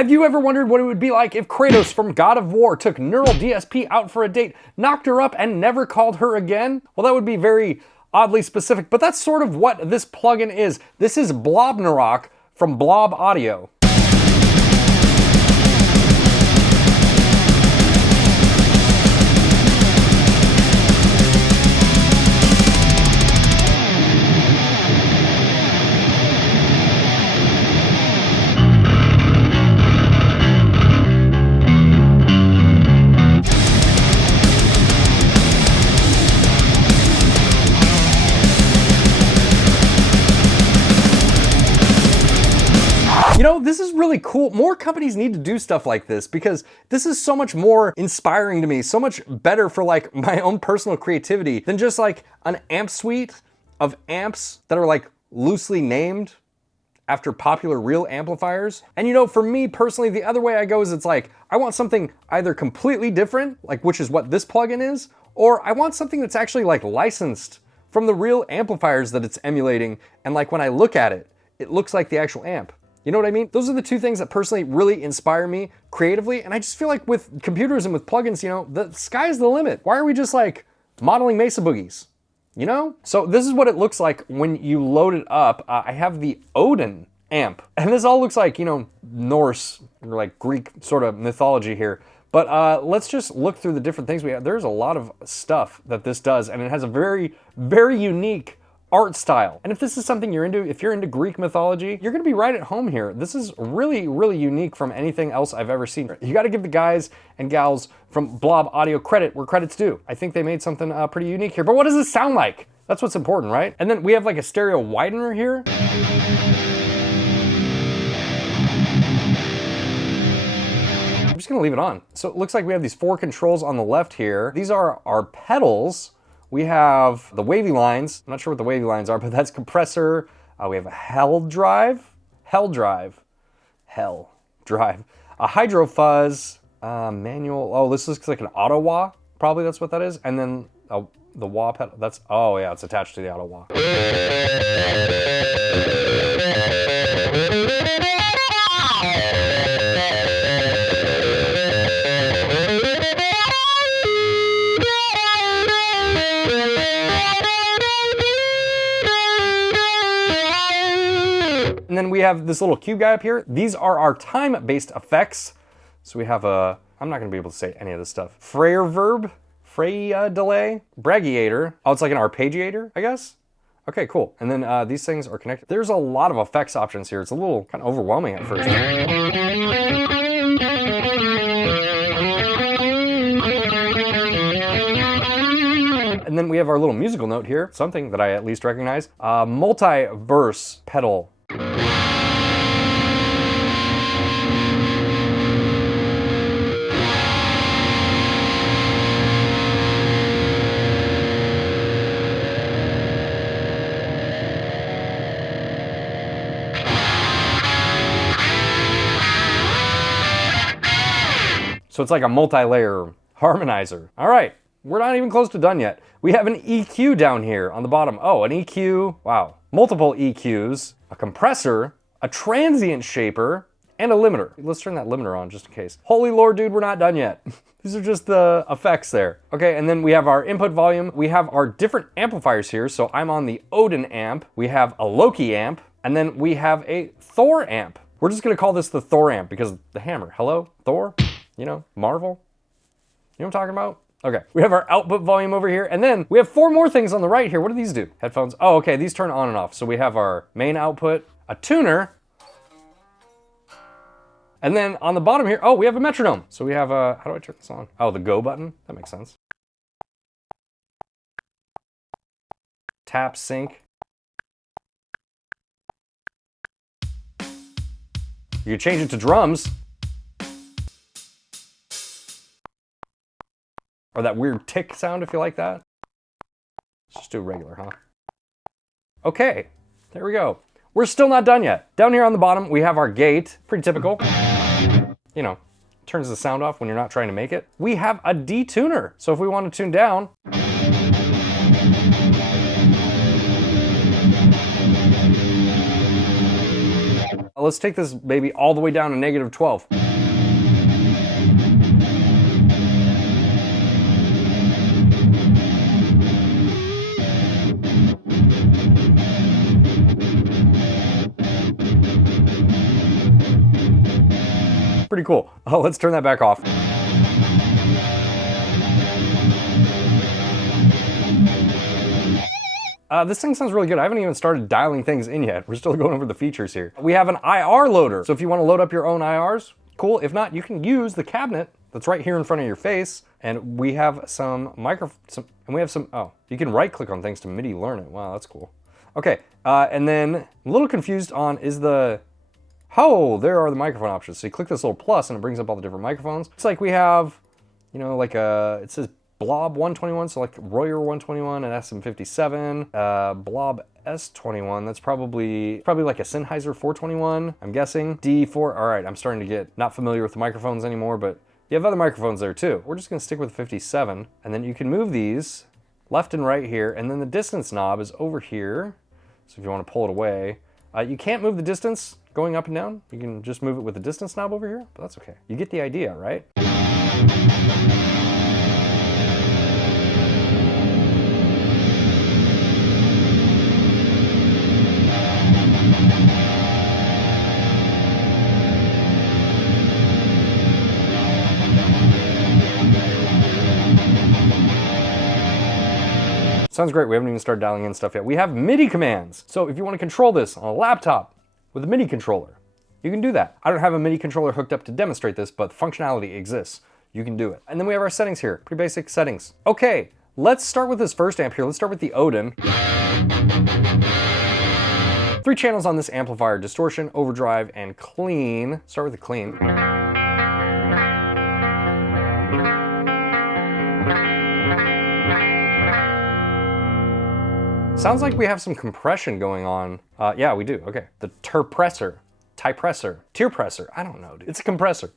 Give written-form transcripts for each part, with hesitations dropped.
Have you ever wondered what it would be like if Kratos from God of War took Neural DSP out for a date, knocked her up, and never called her again? Well, that would be very oddly specific, but that's sort of what this plugin is. This is Blob Narok from Blob Audio. You know, this is really cool. More companies need to do stuff like this because this is so much more inspiring to me, so much better for like my own personal creativity than just like an amp suite of amps that are like loosely named after popular real amplifiers. And you know, for me personally, the other way I go is it's like, I want something either completely different, like which is what this plugin is, or I want something that's actually like licensed from the real amplifiers that it's emulating. And like when I look at it, it looks like the actual amp. You know what I mean? Those are the two things that personally really inspire me creatively. And I just feel like with computers and with plugins, you know, the sky's the limit. Why are we just like modeling Mesa Boogies? You know? So this is what it looks like when you load it up. I have the Odin Amp. And this all looks like, you know, Norse or like Greek sort of mythology here. But let's just look through the different things we have. There's a lot of stuff that this does, and it has a very, very unique art style. And if this is something you're into, if you're into Greek mythology, you're gonna be right at home here. This is really, really unique from anything else I've ever seen. You gotta give the guys and gals from Blob Audio credit where credit's due. I think they made something pretty unique here. But what does this sound like? That's what's important, right? And then we have like a stereo widener here. I'm just gonna leave it on. So it looks like we have these 4 controls on the left here. These are our pedals. We have the wavy lines. I'm not sure what the wavy lines are, but that's compressor. We have a hell drive, a hydro fuzz, manual. Oh, this looks like an auto wah. Probably that's what that is. And then the wah pedal. That's, oh yeah, it's attached to the auto wah. And then we have this little cube guy up here. These are our time-based effects. So we have a, I'm not gonna be able to say any of this stuff. Delay, Bragiator. Oh, it's like an arpeggiator, I guess? Okay, cool. And then these things are connected. There's a lot of effects options here. It's a little kind of overwhelming at first. And then we have our little musical note here, something that I at least recognize. Multiverse pedal. So it's like a multi-layer harmonizer. All right, we're not even close to done yet. We have an EQ down here on the bottom. Oh, an EQ, wow. Multiple EQs, a compressor, a transient shaper, and a limiter. Let's turn that limiter on just in case. Holy Lord, dude, we're not done yet. These are just the effects there. Okay, and then we have our input volume. We have our different amplifiers here. So I'm on the Odin amp. We have a Loki amp, and then we have a Thor amp. We're just gonna call this the Thor amp because the hammer. Hello, Thor? You know, Marvel? You know what I'm talking about? Okay, we have our output volume over here, and then we have 4 more things on the right here. What do these do? Headphones. Oh, okay, these turn on and off. So we have our main output, a tuner, and then on the bottom here, oh, we have a metronome. So we have a, how do I turn this on? Oh, the go button. That makes sense. Tap, sync. You can change it to drums. Or that weird tick sound if you like that. Let's just do regular, huh? Okay, there we go. We're still not done yet. Down here on the bottom, we have our gate, pretty typical. You know, turns the sound off when you're not trying to make it. We have a detuner. So if we want to tune down, a Let's take this baby all the way down to -12. Pretty cool. Let's turn that back off. This thing sounds really good. I haven't even started dialing things in yet. We're still going over the features here. We have an IR loader. So if you want to load up your own IRs, cool. If not, you can use the cabinet that's right here in front of your face. And we have some oh, you can right click on things to MIDI learn it. Wow, that's cool. Okay, and then I'm a little confused on oh, there are the microphone options. So you click this little plus and it brings up all the different microphones. It's like we have, you know, like it says Blob 121, so like Royer 121 and SM57, Blob S21, that's probably like a Sennheiser 421, I'm guessing. D4, all right, I'm starting to get not familiar with the microphones anymore, but you have other microphones there too. We're just gonna stick with 57, and then you can move these left and right here, and then the distance knob is over here. So if you wanna pull it away, you can't move the distance going up and down. You can just move it with the distance knob over here, but that's okay. You get the idea, right? Sounds great. We haven't even started dialing in stuff yet. We have MIDI commands. So if you want to control this on a laptop with a MIDI controller, you can do that. I don't have a MIDI controller hooked up to demonstrate this, but the functionality exists. You can do it. And then we have our settings here. Pretty basic settings. Okay, let's start with this first amp here. Let's start with the Odin. 3 channels on this amplifier: distortion, overdrive, and clean. Start with the clean. Sounds like we have some compression going on. Yeah, we do, okay. The tierpressor, I don't know, dude. It's a compressor.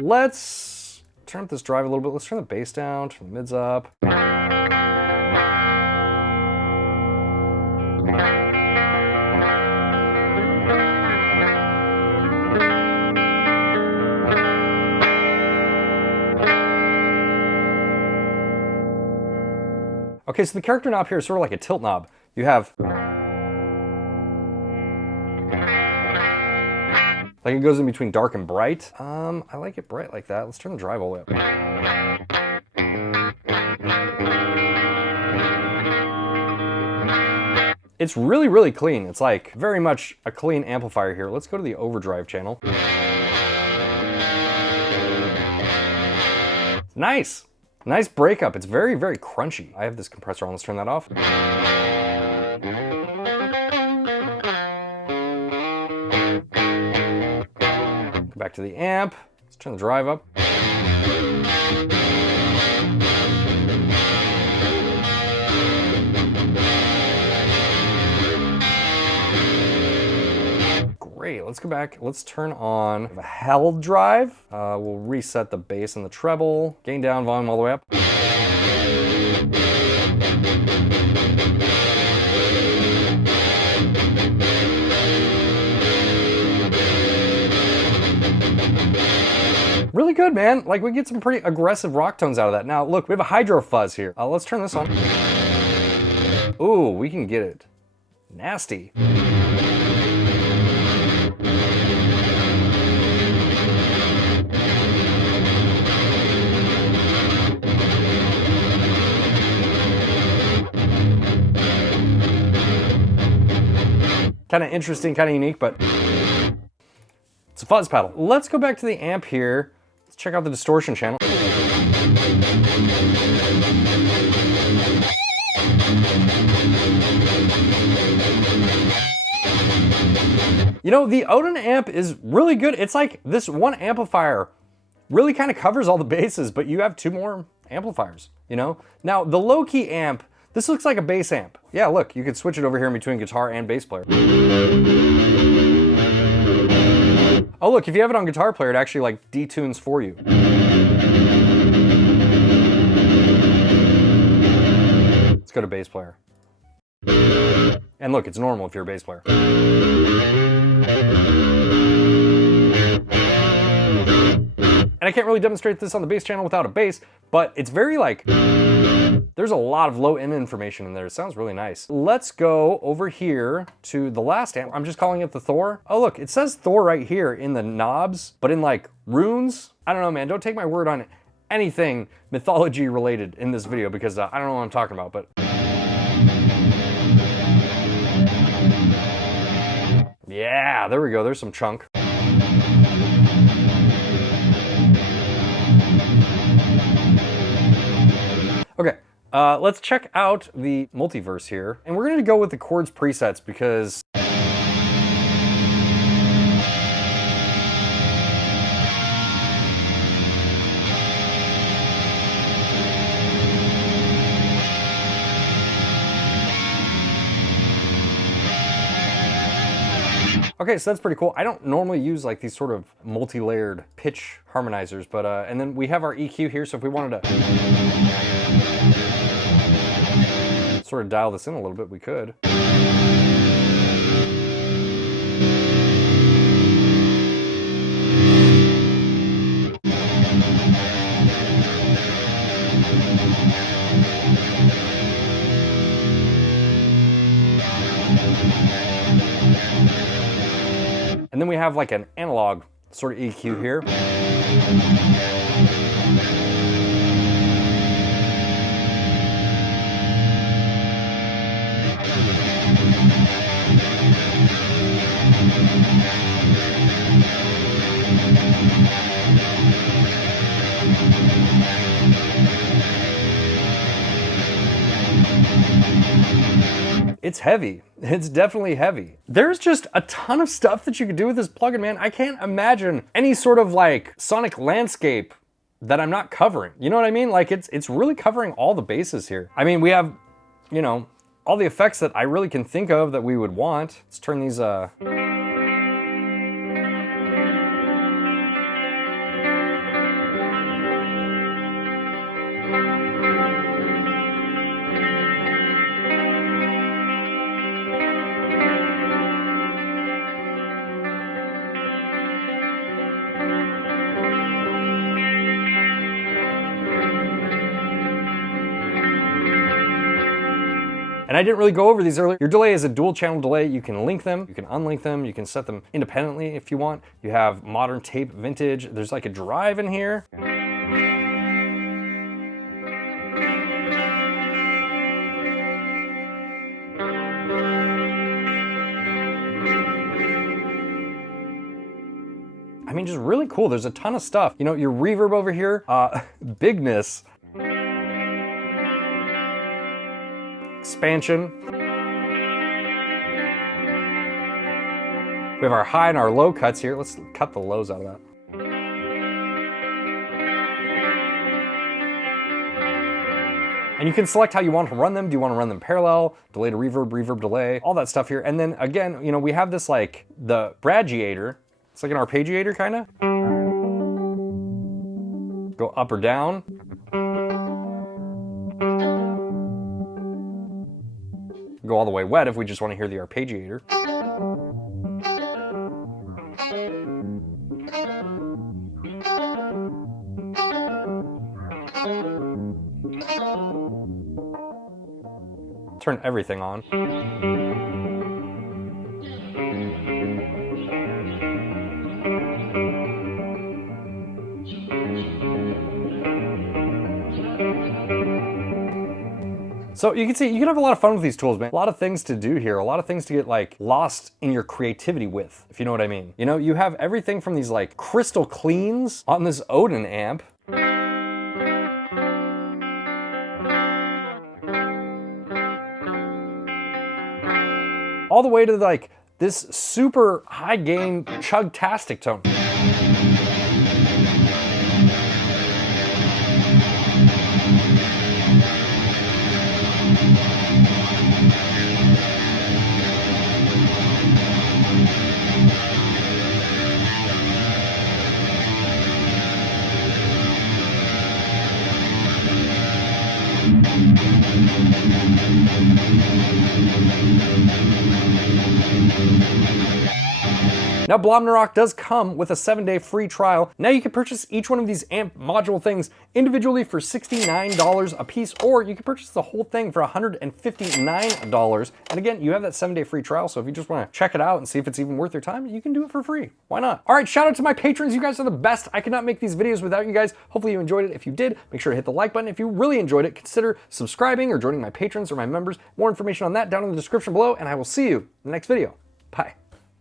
Let's turn up this drive a little bit. Let's turn the bass down, turn the mids up. Okay, so the character knob here is sort of like a tilt knob. You have, like, it goes in between dark and bright. I like it bright like that. Let's turn the drive all the way up. It's really, really clean. It's like very much a clean amplifier here. Let's go to the overdrive channel. Nice. Nice breakup. It's very, very crunchy. I have this compressor on. Let's turn that off. Go back to the amp. Let's turn the drive up. Great, let's go back. Let's turn on the Howell drive. We'll reset the bass and the treble. Gain down, volume all the way up. Really good, man. Like, we get some pretty aggressive rock tones out of that. Now, look, we have a hydro fuzz here. Let's turn this on. Ooh, we can get it nasty. Kind of interesting, kind of unique, but it's a fuzz pedal. Let's go back to the amp here. Let's check out the distortion channel. You know, the Odin amp is really good. It's like this one amplifier really kind of covers all the bases, but you have 2 more amplifiers, you know? Now, the Loki amp, this looks like a bass amp. Yeah, look, you could switch it over here in between guitar and bass player. Oh look, if you have it on Guitar Player, it actually like detunes for you. Let's go to Bass Player. And look, it's normal if you're a bass player. And I can't really demonstrate this on the bass channel without a bass, but it's very like, there's a lot of low end information in there. It sounds really nice. Let's go over here to the last amp. I'm just calling it the Thor. Oh look, it says Thor right here in the knobs, but in like runes. I don't know, man, don't take my word on anything mythology related in this video because I don't know what I'm talking about, but. Yeah, there we go, there's some chunk. Okay, let's check out the multiverse here. And we're gonna go with the chords presets because okay, so that's pretty cool. I don't normally use like these sort of multi-layered pitch harmonizers, but and then we have our EQ here, so if we wanted to sort of dial this in a little bit, we could. And then we have like an analog sort of EQ here. It's heavy. It's definitely heavy. There's just a ton of stuff that you could do with this plugin, man. I can't imagine any sort of like sonic landscape that I'm not covering. You know what I mean? Like it's really covering all the bases here. I mean, we have, you know, all the effects that I really can think of that we would want. Let's turn these And I didn't really go over these earlier. Your delay is a dual channel delay. You can link them, you can unlink them, you can set them independently if you want. You have modern tape, vintage. There's like a drive in here. I mean, just really cool. There's a ton of stuff. You know, your reverb over here, bigness. Expansion. We have our high and our low cuts here. Let's cut the lows out of that. And you can select how you want to run them. Do you want to run them parallel, delay to reverb, reverb delay, all that stuff here. And then again, you know, we have this like the Bradgiator. It's like an arpeggiator kind of. Go up or down. Go all the way wet if we just want to hear the arpeggiator. Turn everything on. So you can see, you can have a lot of fun with these tools, man. A lot of things to do here, a lot of things to get like lost in your creativity with, if you know what I mean. You know, you have everything from these like crystal cleans on this Odin amp. All the way to like this super high gain 𝗧𝗛𝗡𝗏 tone. Now, Blob Narok does come with a 7-day free trial. Now you can purchase each one of these amp module things individually for $69 a piece, or you can purchase the whole thing for $159. And again, you have that 7-day free trial, so if you just want to check it out and see if it's even worth your time, you can do it for free. Why not? All right, shout out to my patrons. You guys are the best. I could not make these videos without you guys. Hopefully you enjoyed it. If you did, make sure to hit the like button. If you really enjoyed it, consider subscribing or joining my patrons or my members. More information on that down in the description below, and I will see you in the next video. Bye.